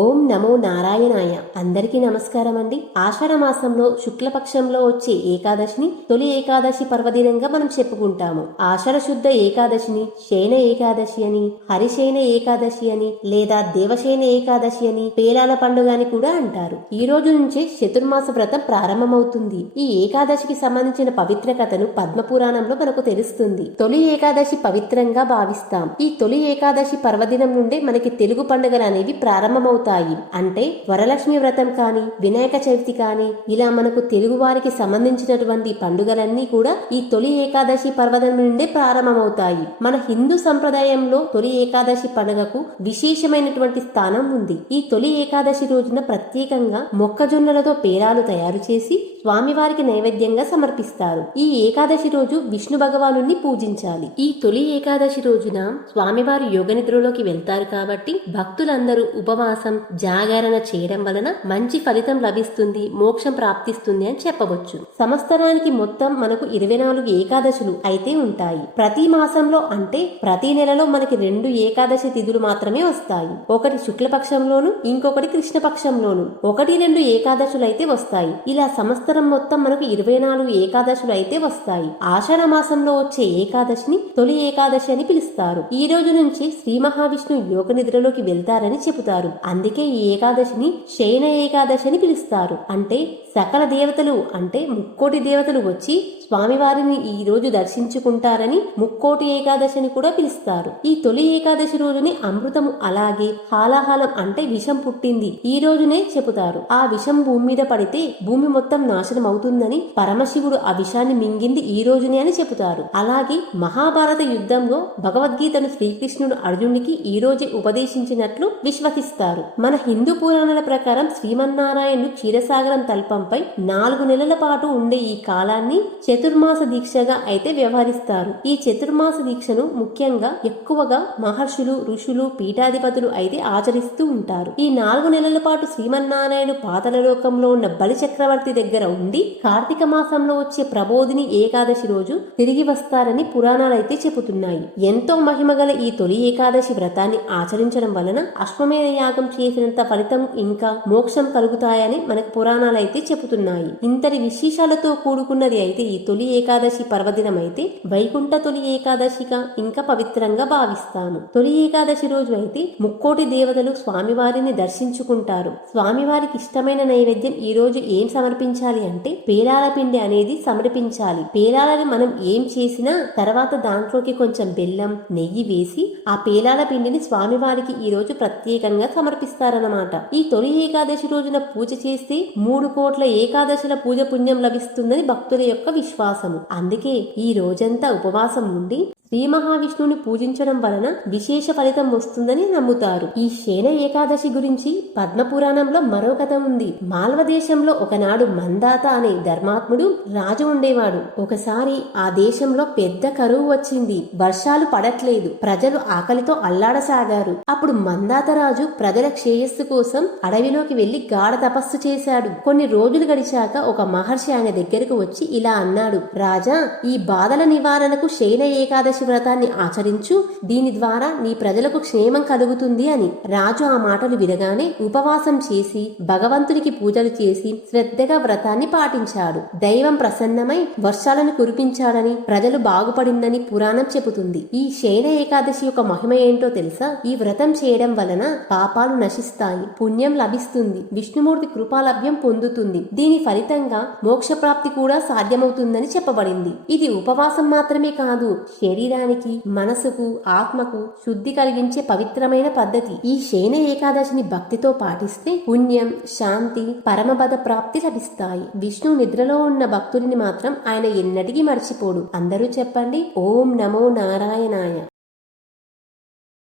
ఓం నమో నారాయణాయ. అందరికీ నమస్కారం అండి. ఆషాఢ మాసంలో శుక్లపక్షంలో వచ్చే ఏకాదశిని తొలి ఏకాదశి పర్వదినంగా మనం చెప్పుకుంటాము. ఆషాఢ శుద్ధ ఏకాదశిని శయన ఏకాదశి అని, హరిశయన ఏకాదశి అని, లేదా దేవశయన ఏకాదశి అని, పేలాల పండుగ అని కూడా అంటారు. ఈ రోజు నుంచే చతుర్మాస వ్రతం ప్రారంభమవుతుంది. ఈ ఏకాదశికి సంబంధించిన పవిత్ర కథను పద్మపురాణంలో మనకు తెలుస్తుంది. తొలి ఏకాదశి పవిత్రంగా భావిస్తాం. ఈ తొలి ఏకాదశి పర్వదినం నుండే మనకి తెలుగు పండుగలు అనేవి ప్రారంభమవుతాయి. అంటే వరలక్ష్మి వ్రతం కాని, వినాయక చవితి కాని, ఇలా మనకు తెలుగు వారికి సంబంధించినటువంటి పండుగలన్నీ కూడా ఈ తొలి ఏకాదశి పర్వదినం నుండే ప్రారంభమవుతాయి. మన హిందూ సంప్రదాయంలో తొలి ఏకాదశి పండుగకు విశేషమైనటువంటి స్థానం ఉంది. ఈ తొలి ఏకాదశి రోజున ప్రత్యేకంగా మొక్కజొన్నలతో పేలాలు తయారు చేసి స్వామివారికి నైవేద్యంగా సమర్పిస్తారు. ఈ ఏకాదశి రోజు విష్ణు భగవానుని పూజించాలి. ఈ తొలి ఏకాదశి రోజున స్వామివారు యోగ నిద్రలోకి వెళ్తారు కాబట్టి భక్తులందరూ ఉపవాసం, జాగరణ చేయడం వలన మంచి ఫలితం లభిస్తుంది, మోక్షం ప్రాప్తిస్తుంది అని చెప్పవచ్చు. సంవత్సరానికి మొత్తం మనకు 24 ఏకాదశులు అయితే ఉంటాయి. ప్రతి మాసంలో అంటే ప్రతి నెలలో మనకి 2 ఏకాదశి తిథులు మాత్రమే వస్తాయి. ఒకటి శుక్లపక్షంలోను, ఇంకొకటి కృష్ణపక్షంలోను. 1-2 ఏకాదశులు అయితే వస్తాయి. ఇలా సంవత్సరం మొత్తం మనకు 24 ఏకాదశులు అయితే వస్తాయి. ఆషాఢ మాసంలో వచ్చే ఏకాదశిని తొలి ఏకాదశి అని పిలుస్తారు. ఈ రోజు నుంచి శ్రీ మహావిష్ణు యోగ నిద్రలోకి వెళ్తారని చెబుతారు. అందుకే ఈ ఏకాదశిని శయన ఏకాదశి అని పిలుస్తారు. అంటే సకల దేవతలు అంటే 3 దేవతలు వచ్చి స్వామివారిని ఈ రోజు దర్శించుకుంటారని 3 ఏకాదశి అని కూడా పిలుస్తారు. ఈ తొలి ఏకాదశి రోజుని అమృతము అలాగే హాలాహలం అంటే విషం పుట్టింది ఈ రోజునే చెబుతారు. ఆ విషం భూమి మీద పడితే భూమి మొత్తం నాశనం అవుతుందని పరమశివుడు ఆ విషాన్ని మింగింది ఈ రోజునే అని చెబుతారు. అలాగే మహాభారత యుద్ధంలో భగవద్గీతను శ్రీకృష్ణుడు అర్జునుడికి ఈ రోజే ఉపదేశించినట్లు విశ్వసిస్తారు. మన హిందూ పురాణాల ప్రకారం శ్రీమన్నారాయణుడు క్షీరసాగరం తల్పంపై 4 నెలల పాటు ఉండే ఈ కాలాన్ని చతుర్మాస దీక్షగా అయితే వ్యవహరిస్తారు. ఈ చతుర్మాస దీక్షను ముఖ్యంగా ఎక్కువగా మహర్షులు, ఋషులు, పీఠాధిపతులు అయితే ఆచరిస్తూ ఉంటారు. ఈ 4 నెలల పాటు శ్రీమన్నారాయణుడు పాతాళలోకంలో ఉన్న బలి చక్రవర్తి దగ్గర ఉండి కార్తీక మాసంలో వచ్చే ప్రబోధిని ఏకాదశి రోజు తిరిగి వస్తారని పురాణాలైతే చెబుతున్నాయి. ఎంతో మహిమగల ఈ తొలి ఏకాదశి వ్రతాన్ని ఆచరించడం వలన అశ్వమేధ యాగం చేసినంత ఫలితం ఇంకా మోక్షం కలుగుతాయని మనకు పురాణాలైతే చెబుతున్నాయి. ఇంతటి విశేషాలతో కూడుకున్నది అయితే ఈ తొలి ఏకాదశి పర్వదినం అయితే వైకుంఠ తొలి ఏకాదశిగా ఇంకా పవిత్రంగా భావిస్తాము. తొలి ఏకాదశి రోజు అయితే 3 దేవతలు స్వామివారిని దర్శించుకుంటారు. స్వామివారికి ఇష్టమైన నైవేద్యం ఈ రోజు ఏం సమర్పించాలి అంటే పేలాల పిండి అనేది సమర్పించాలి. పేలాలని మనం ఏం చేసినా తర్వాత దాంట్లోకి కొంచెం బెల్లం, నెయ్యి వేసి ఆ పేలాల పిండిని స్వామివారికి ఈ రోజు ప్రత్యేకంగా సమర్పిస్తారన్నమాట. ఈ తొలి ఏకాదశి రోజున పూజ చేస్తే 3 కోట్ల ఏకాదశుల పూజ పుణ్యం లభిస్తుందని భక్తుల యొక్క విశ్వాసము. అందుకే ఈ రోజంతా ఉపవాసం ఉండి శ్రీ మహావిష్ణువుని పూజించడం వలన విశేష ఫలితం వస్తుందని నమ్ముతారు. ఈ శయన ఏకాదశి గురించి పద్మపురాణంలో మరో కథ ఉంది. మాల్వ దేశంలో ఒకనాడు మందాత అనే ధర్మాత్ముడు రాజు ఉండేవాడు. ఒకసారి ఆ దేశంలో పెద్ద కరువు వచ్చింది. వర్షాలు పడట్లేదు. ప్రజలు ఆకలితో అల్లాడసాగారు. అప్పుడు మందాత రాజు ప్రజల శ్రేయస్సు కోసం అడవిలోకి వెళ్లి గాఢ తపస్సు చేశాడు. కొన్ని రోజులు గడిచాక ఒక మహర్షి ఆయన దగ్గరకు వచ్చి ఇలా అన్నాడు: రాజా, ఈ బాధల నివారణకు శయన ఏకాదశి వ్రతాన్ని ఆచరించు. దీని ద్వారా నీ ప్రజలకు క్షేమం కలుగుతుంది అని. రాజు ఆ మాటలు వినగానే ఉపవాసం చేసి భగవంతునికి పూజలు చేసి శ్రద్ధగా వ్రతాన్ని పాటించాడు. దైవం ప్రసన్నమై వర్షాలను కురిపించాడని, ప్రజలు బాగుపడిందని పురాణం చెబుతుంది. ఈ శయన ఏకాదశి యొక్క మహిమ ఏంటో తెలుసా? ఈ వ్రతం చేయడం వలన పాపాలు నశిస్తాయి, పుణ్యం లభిస్తుంది, విష్ణుమూర్తి కృపాలభ్యం పొందుతుంది. దీని ఫలితంగా మోక్షప్రాప్తి కూడా సాధ్యమవుతుందని చెప్పబడింది. ఇది ఉపవాసం మాత్రమే కాదు, శరీరానికి, మనసుకు, ఆత్మకు శుద్ధి కలిగించే పవిత్రమైన పద్ధతి. ఈ శయన ఏకాదశిని భక్తితో పాటిస్తే పుణ్యం, శాంతి, పరమపద ప్రాప్తి లభిస్తాయి. విష్ణు నిద్రలో ఉన్న భక్తుడిని మాత్రం ఆయన ఎన్నటికీ మర్చిపోడు. అందరూ చెప్పండి: ఓం నమో నారాయణాయ.